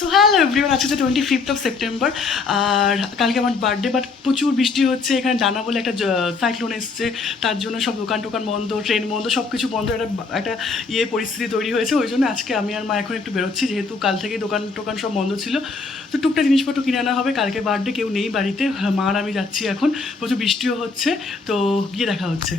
So hello everyone, আজকে 25 September আর কালকে আমার বার্থডে। বাট প্রচুর বৃষ্টি হচ্ছে এখানে, ডানা বলে একটা সাইক্লোন এসছে, তার জন্য সব দোকান টোকান বন্ধ, ট্রেন বন্ধ, সব কিছু বন্ধ। একটা পরিস্থিতি তৈরি হয়েছে। ওই জন্য আজকে আমি আর মা এখন একটু বেরোচ্ছি, যেহেতু কাল থেকে দোকান টোকান সব বন্ধ ছিল। তো টুকটাক জিনিসপত্র কিনে আনা হবে। কালকে বার্থডে, কেউ নেই বাড়িতে, মা আর আমি যাচ্ছি এখন। প্রচুর বৃষ্টিও হচ্ছে, তো গিয়ে দেখা হচ্ছে।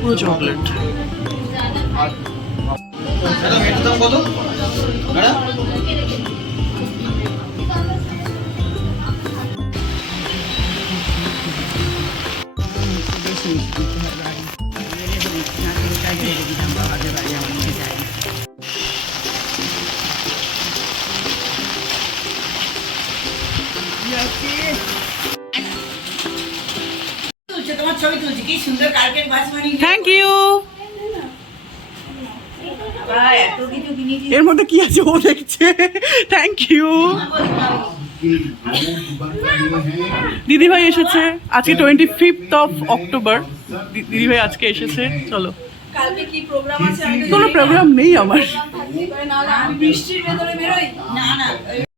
পুরো চকলেট। Thank you. এর মধ্যে কি আছে ও দেখছে। Thank you. দিদিভাই এসেছে আজকে 25 অক্টোবর। দিদিভাই আজকে এসেছে। চলো, কালকে কি প্রোগ্রাম আছে? কোনো প্রোগ্রাম নেই আমার। বৃষ্টির ভেতরে বেরোই না না।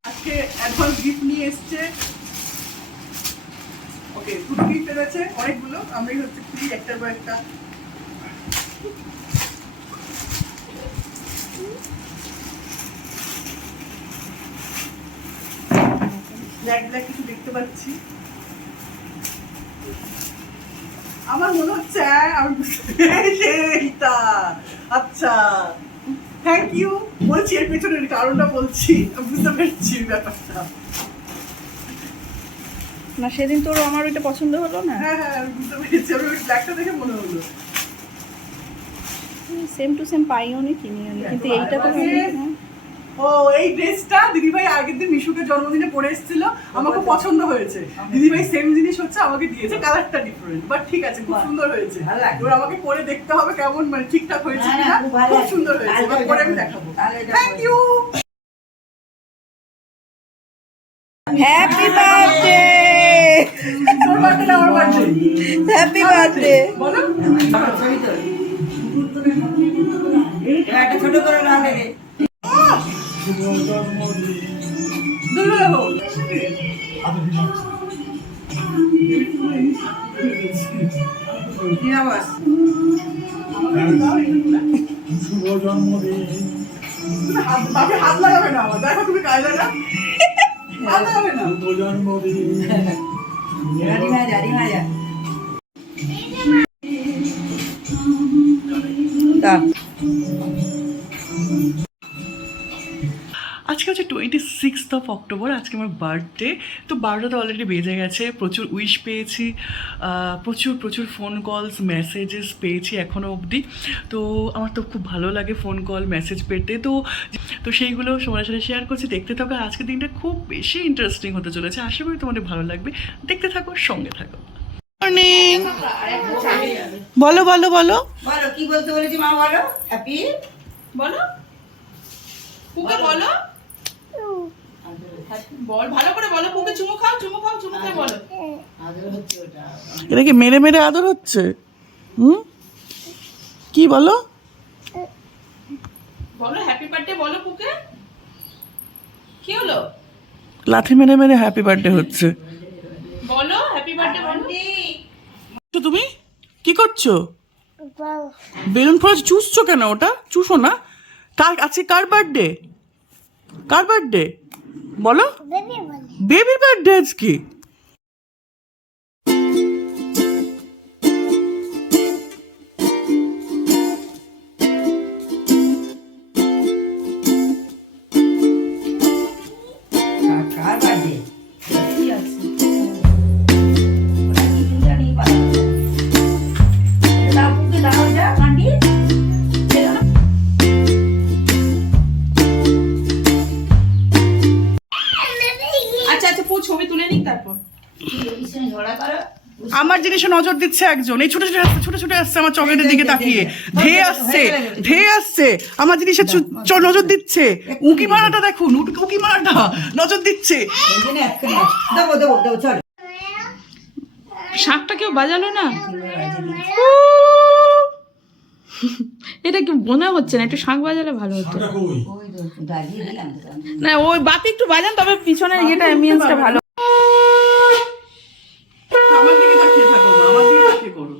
আজকে অ্যাডভান্স গিফট নিয়ে এসেছে। ওকে, দুটো গিফট এনেছে, অনেকগুলো। আমি হচ্ছে খুবই একটার পর একটা। ব্ল্যাক ব্ল্যাক কিছু দেখতে পাচ্ছি। আমার মনে হচ্ছে আমি সেইটা। আচ্ছা, থ্যাংক ইউ। বলছি এর পেছনের কারণটা বলছি, আমি বুঝতে পেরেছি ব্যাপারটা। না, সেদিন তোর আমার ওইটা পছন্দ হলো না। হ্যাঁ হ্যাঁ, আমি বুঝতে পেরেছি। আমি ওই ব্ল্যাকটা দেখে মনে হলো। সেম টু সেম পাইও নি, কিনিও নি, কিন্তু এইটা তো ও, এই ড্রেসটা দিদিভাই আগের দিন মিশুকে জন্মদিনে পরে এসেছিল, আমাকে পছন্দ হয়েছে। দিদিভাই সেম জিনিস হচ্ছে আমাকে দিয়েছে, কালারটা ডিফারেন্ট, বাট ঠিক আছে, খুব সুন্দর হয়েছে। এবার আমাকে পরে দেখতে হবে কেমন, মানে ঠিকঠাক হয়েছে কিনা। খুব সুন্দর হয়েছে, এবার পরে আমি দেখাবো। Thank you. Happy birthday. তোর বার্থডে না আমার বার্থডে? Happy birthday. বলো। একটা ছোট করে নাম দে। হাত লাগাবে না আমার, দেখো তুমি কাজ লাগা। হাত লাগাবে না। আজকে হচ্ছে 26 অক্টোবর, আজকে আমার বার্থডে। তো 12টা তো অলরেডি বেজে গেছে। প্রচুর উইশ পেয়েছি, প্রচুর প্রচুর ফোন কলস, মেসেজেস পেয়েছি এখনও অবধি। তো আমার তো খুব ভালো লাগে ফোন কল, মেসেজ পেতে। তো সেইগুলো সবার সাথে শেয়ার করছি। দেখতে থাকো, আজকের দিনটা খুব বেশি ইন্টারেস্টিং হতে চলেছে। আশা করি তোমাদের ভালো লাগবে। দেখতে থাকো, সঙ্গে থাকো। মর্নিং। বলো বলো বলো বলো কি বলতে বলেছি মা, বলো। হ্যাপি বলো, পুকে বলো, বল ভালো করে বলো। পুকে চুমু খাও, চুমু খাও, চুমু খাও বলো। আদর হচ্ছে ওটা। এটা কি মেরে মেরে আদর হচ্ছে? কি বলো? বলো হ্যাপি বার্থডে বলো পুকে। কি হলো? লাথি মেরে মেরে হ্যাপি বার্থডে হচ্ছে। বলো হ্যাপি বার্থডে বলো। তো তুমি কি করছো? বেলুন ফোড়া চুষছো কেন? ওটা চুষো না। আজকে কার বার্থডে? কার বার্থডে বলো? বেবির বার্থডে আজকে। কার বার্থডে? ছবি তুলে নিক তারপর। আমার জিনিসে নজর দিচ্ছে একজন, এই ছোট ছোট আসছে আমার চকলেটের দিকে তাকিয়ে, ধেয়ে আসছে আমার জিনিসে নজর দিচ্ছে। উকি মারাটা দেখুন, উকি মারাটা নজর দিচ্ছে। শাকটা কেউ বাজালো না? এটা কি মনে হচ্ছে না একটু শাক বাজালে ভালো হতো? না ওই বাপি একটু বাজান, তবে পিছনের ইয়েটা অ্যাম্বিয়েন্সটা ভালো। আমার দিকে তাকিয়ে থাকো, আমার দিকে তাকিয়ে করো।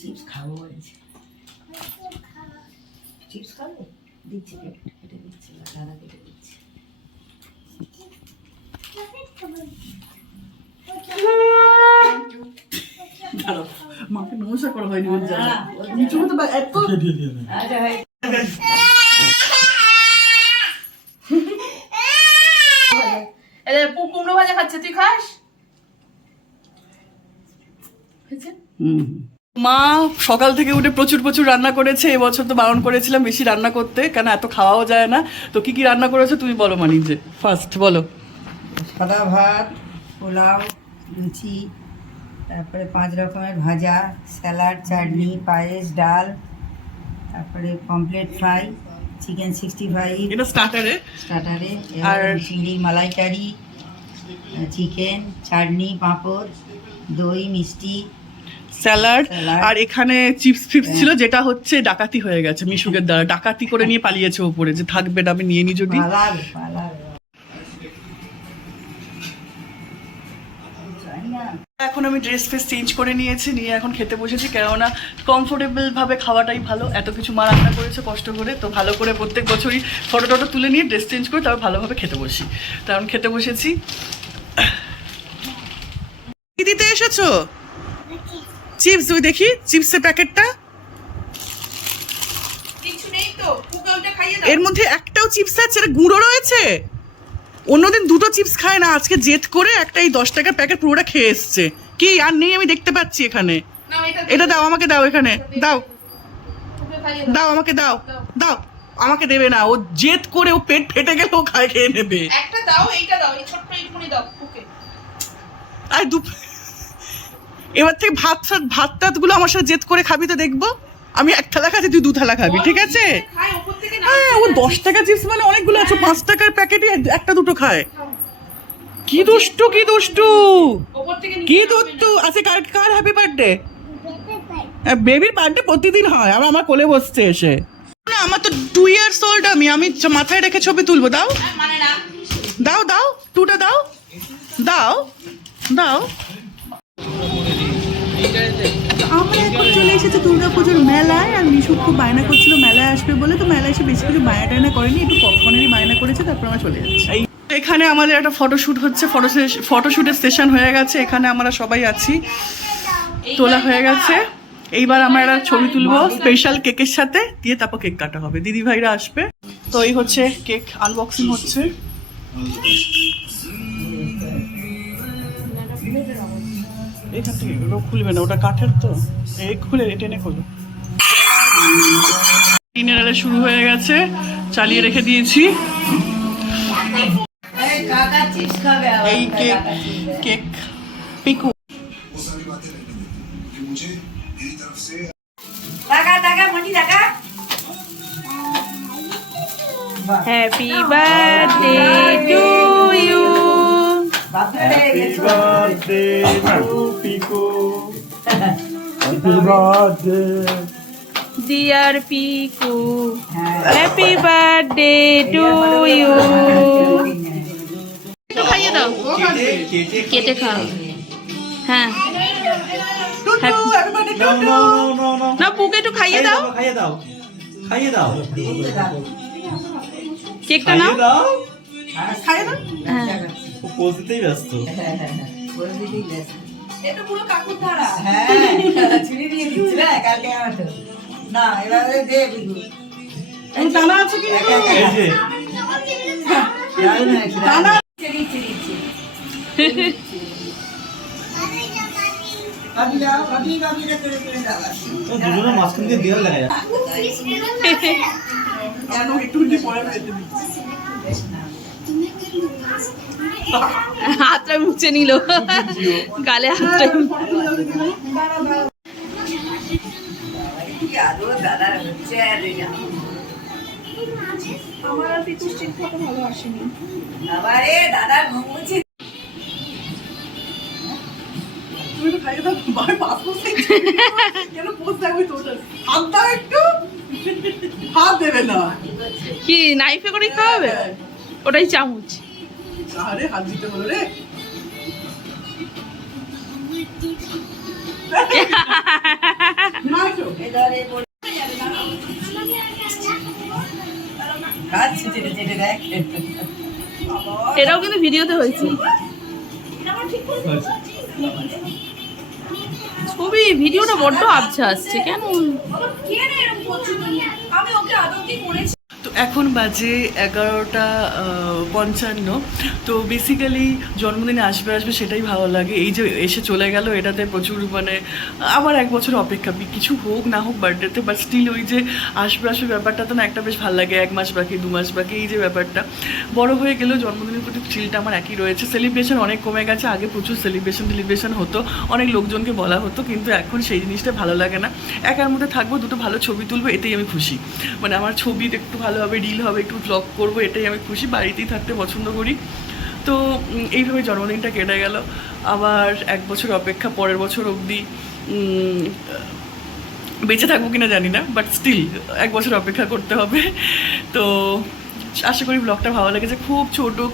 চিপস খাবো বলেছে, চিপস খাবো দিচ্ছি, কেটে দিচ্ছি, দাদা কেটে দিচ্ছি। মাকে নমস্কার করা হয়নি, নিচু হতে এত আচ্ছা ভাই কুমড়ো ভাজা খাচ্ছে, তুই খাস? মা সকাল থেকে উঠে প্রচুর রান্না করেছে। এবছর তো বারণ করেছিলাম বেশি রান্না করতে, কেন এত খাওয়াও যায় না। তো কি কি রান্না করেছো তুমি বলো মা, নিজে ফার্স্ট বলো। সাদা ভাত, পোলাও, লুচি, তারপরে 5 রকমের ভাজা, স্যালাড, চাটনি, পায়েস, ডাল, তারপরে পমফ্লেট ফ্রাই, চিকেন 65 এটা স্টার্টারে, আর চিংড়ি মালাইকারি, চিকেন, চাটনি, পাঁপড়, দই, মিষ্টি, স্যালাড, আর এখানে চিপস ছিল যেটা হচ্ছে ডাকাতি হয়ে গেছে মিশুকের দ্বারা, ডাকাতি করে নিয়ে পালিয়েছে ওপরে, যে থাকবে না আমি নিয়ে নি যদি। এখন আমি ড্রেস ফেস চেঞ্জ করে নিয়েছি, নিয়ে এখন খেতে বসেছি, কেননা কমফোর্টেবল ভাবে খাওয়াটাই ভালো। এত কিছু মা রান্না করেছে কষ্ট করে, তো ভালো করে প্রত্যেক বছরই ফটো টটো তুলে নিয়ে ড্রেস চেঞ্জ করে তারপর ভালোভাবে খেতে বসি। কারণ খেতে বসেছি। কি দিতে এসেছো? চিপস, ওই দেখি চিপসের প্যাকেটটা, কিছু নেই তো, কুকে ওটা খাইয়ে দাও। এর মধ্যে একটাও চিপস আছে, এটা গুঁড়ো রয়েছে। অন্যদিন 2টো চিপস খায় না, আজকে জেদ করে একটা এই 10 টাকার প্যাকেট পুরোটা খেয়ে এসছে। কি আর নেই আমি দেখতে পাচ্ছি এখানে। নাও এটা দাও, আমাকে দাও, এখানে দাও, কুকে খাইয়ে দাও আমাকে দাও, দাও আমাকে দেবে না। ও জেদ করে, ও পেট ফেটে গেলে ও খেয়ে নেবে। একটা দাও, এইটা দাও, এই ছোট্ট এইটুকুনি দাও কুকে। আর এবার থেকে ভাত টাতগুলো আমার সাথে জেদ করে খাবি তো দেখবো। আমি 1 থালা খাচ্ছি, তুই 2 থালা খাবি, ঠিক আছে? খায় উপর থেকে না। হ্যাঁ, ও 10 টাকা চিপস মানে অনেকগুলো আছে, 5 টাকার প্যাকেটে 1-2 খায়। কি দুষ্টু উপর থেকে কি দুষ্টু। আচ্ছা, কার হ্যাপি বার্থডে? বেবির বার্থডে প্রতিদিন হয়, আমার কোলে বসছে এসে। না, আমার তো 2 ইয়ার্স ওল্ড, আমি মাথায় রেখে ছবি তুলবো। দাও মানে না। দাও 2টা দাও দাও দাও। আমরা এখন চলে এসেছি দুর্গাপুজোর মেলায়, আর মিশু খুব বায়না করছিল মেলায় আসবে বলে, তো মেলায় এসে বেশি কিছু বায়না টায়না করেনি, একটু পপকর্নেরই বায়না করেছে, তারপর আমরা চলে যাচ্ছি। এখানে আমাদের একটা ফটোশ্যুট হচ্ছে, ফটোশ্যুটের সেশন হয়ে গেছে, এখানে আমরা সবাই আছি, তোলা হয়ে গেছে। এইবার আমরা একটা ছবি তুলবো স্পেশাল কেকের সাথে, দিয়ে তারপর কেক কাটা হবে, দিদি ভাইরা আসবে। তো এই হচ্ছে কেক আনবক্সিং হচ্ছে। এখান থেকে এগুলো খুলবে না, ওটা কাঠের তো, এই খুলে টেনে খোলো। ডিনার শুরু হয়ে গেছে, চালিয়ে রেখে দিয়েছি। এই cake Piku. Happy birthday to you. Happy birthday to Pico. Happy birthday. Dear Piku, happy birthday to you. একটু খাইয়ে দাও, কেটে খাও। হ্যাঁ না, পুকে একটু খাইয়ে দাও, খাইয়ে দাও। কেকটা নাও। খাই না, হ্যাঁ ও পোজ দিতেই ব্যস্ত। এটা পুরো কাকুর ধারা। না এবারে দে বিগু, দানা আছে কি? এই যে দানা চিড়ি দুজনের মাঝখান দিয়ে দেওয়াল দেখা যায়। কেন একটু পরে ফেলতে দিচ্ছি। হাতটা মুছে নিল, গালে হাতটা দাদার হচ্ছে আমার আর পিকুর চিন্তাটা ভালো আসেনি। বাবারে দাদার ঘুমুছি। তুমি তো খাইয়ে দাও, বাবার পাস করছে কেন পোস্ট থাকবে তোর হাত দাও একটু, হাত দেবে না। কি নাইফে করে খাওয়াবে? ওটাই চামচ। আরে হাত দিতে বলো রে। না তো এদারে বল খাচ্ছি চেটে চেটে দেখ। এটাও কিন্তু ভিডিওতে হয়েছে। ছবি ভিডিওটা বড্ড আবছা আসছে কেন? আমি ওকে আদতে করেছি। তো এখন বাজে 11:55। তো বেসিক্যালি জন্মদিনে আসবে সেটাই ভালো লাগে। এই যে এসে চলে গেল এটাতে প্রচুর মানে আবার 1 বছর অপেক্ষা, কিছু হোক না হোক বার্থডেতে, বাট স্টিল ওই যে আসবে ব্যাপারটা তো না একটা বেশ ভালো লাগে। 1 মাস বাকি 2 মাস বাকি এই যে ব্যাপারটা, বড় হয়ে গেলেও জন্মদিনের প্রতি থ্রিলটা আমার একই রয়েছে। সেলিব্রেশন অনেক কমে গেছে, আগে প্রচুর সেলিব্রেশন হতো, অনেক লোকজনকে বলা হতো, কিন্তু এখন সেই জিনিসটা ভালো লাগে না। একার মধ্যে থাকবো, দুটো ভালো ছবি তুলবো, এতেই আমি খুশি। মানে আমার ছবি একটু ভালো হবে, রিল হবে, একটু ব্লগ করবো, এটাই আমি খুশি। বাড়িতেই থাকতে পছন্দ করি। তো এইভাবে জন্মদিনটা কেটে গেল। আবার 1 বছর অপেক্ষা, পরের বছর অবধি বেঁচে থাকবো কিনা জানি না, বাট স্টিল 1 বছর অপেক্ষা করতে হবে। তো আশা করি ব্লগটা ভালো লেগেছে। খুব ছোটো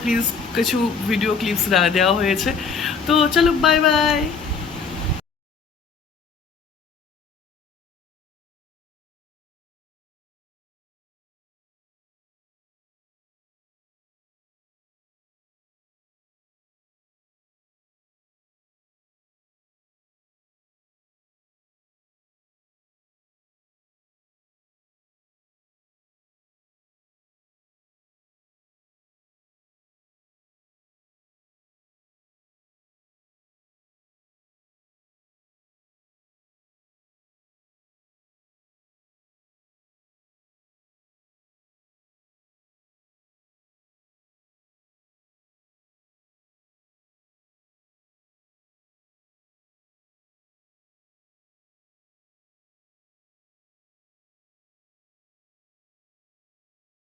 কিছু ভিডিও ক্লিপস দেওয়া হয়েছে। তো চলো, বাই বাই।